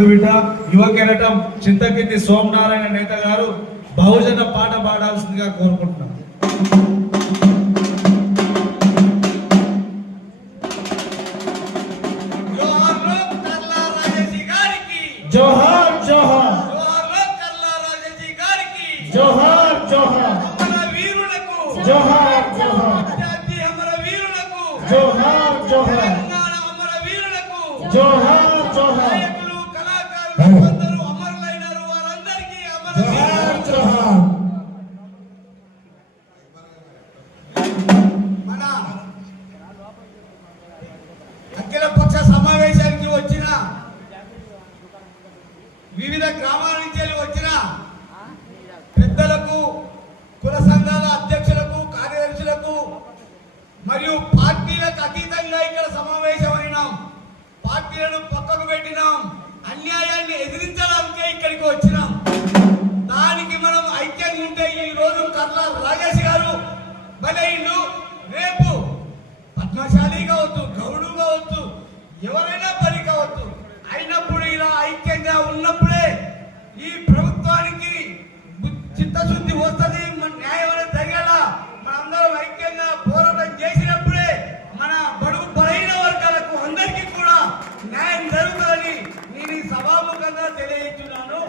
యువ కెరటం చింతకింది సోమనారాయణ నేత గారు బహుజన పాట పాడాల్సిందిగా కోరుకుంటున్నాం. జోహార్ జోహార్ జోహార్ జోహార్ జోహార్ జోహార్ జోహార్ జోహార్ జోహార్ జోహార్ అఖిలపక్ష సమావేశానికి వచ్చిన వివిధ గ్రామాల నుంచి వచ్చిన పెద్దలకు, కుల సంఘాల అధ్యక్షులకు, కార్యదర్శులకు మరియు పార్టీలకు అతీతంగా ఇక్కడ సమావేశమైనాం. పార్టీలను పక్కకు పెట్టినాం. అన్యాయాన్ని ఎదిరించడానికే ఇక్కడికి వచ్చినాం. దానికి మనం ఐక్యంగా ఉంటే ఈ రోజు కర్ల రాజేష్ గారు బలైండు, రేపు పద్మశాలి కావచ్చు, గౌడు కావచ్చు, ఎవరైనా పని కావచ్చు. అయినప్పుడు ఇలా ఐక్యంగా ఉన్నప్పుడే ఈ ప్రభుత్వానికి చిత్తశుద్ధి వస్తుంది, మన న్యాయం అనేది జరిగేలా మనందరం ఐక్యంగా పోరాటం చేసినప్పుడే మన బడుగు బలైన వర్గాలకు అందరికీ కూడా న్యాయం జరుగుతుందని నేను ఈ సభాముఖంగా తెలియజేస్తున్నాను.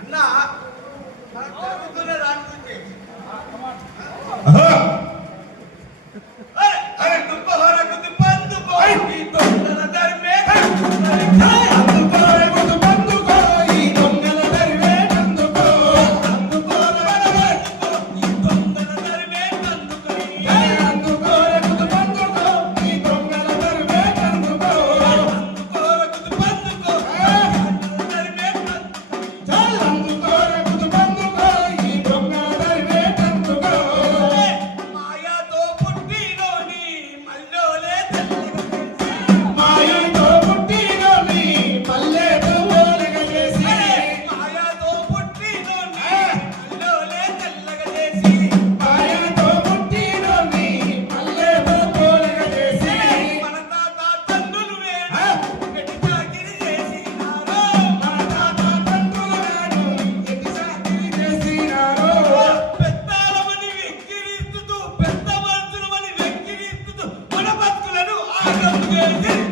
అన్నా జరుగుతున్న దాని గురించి Yeah.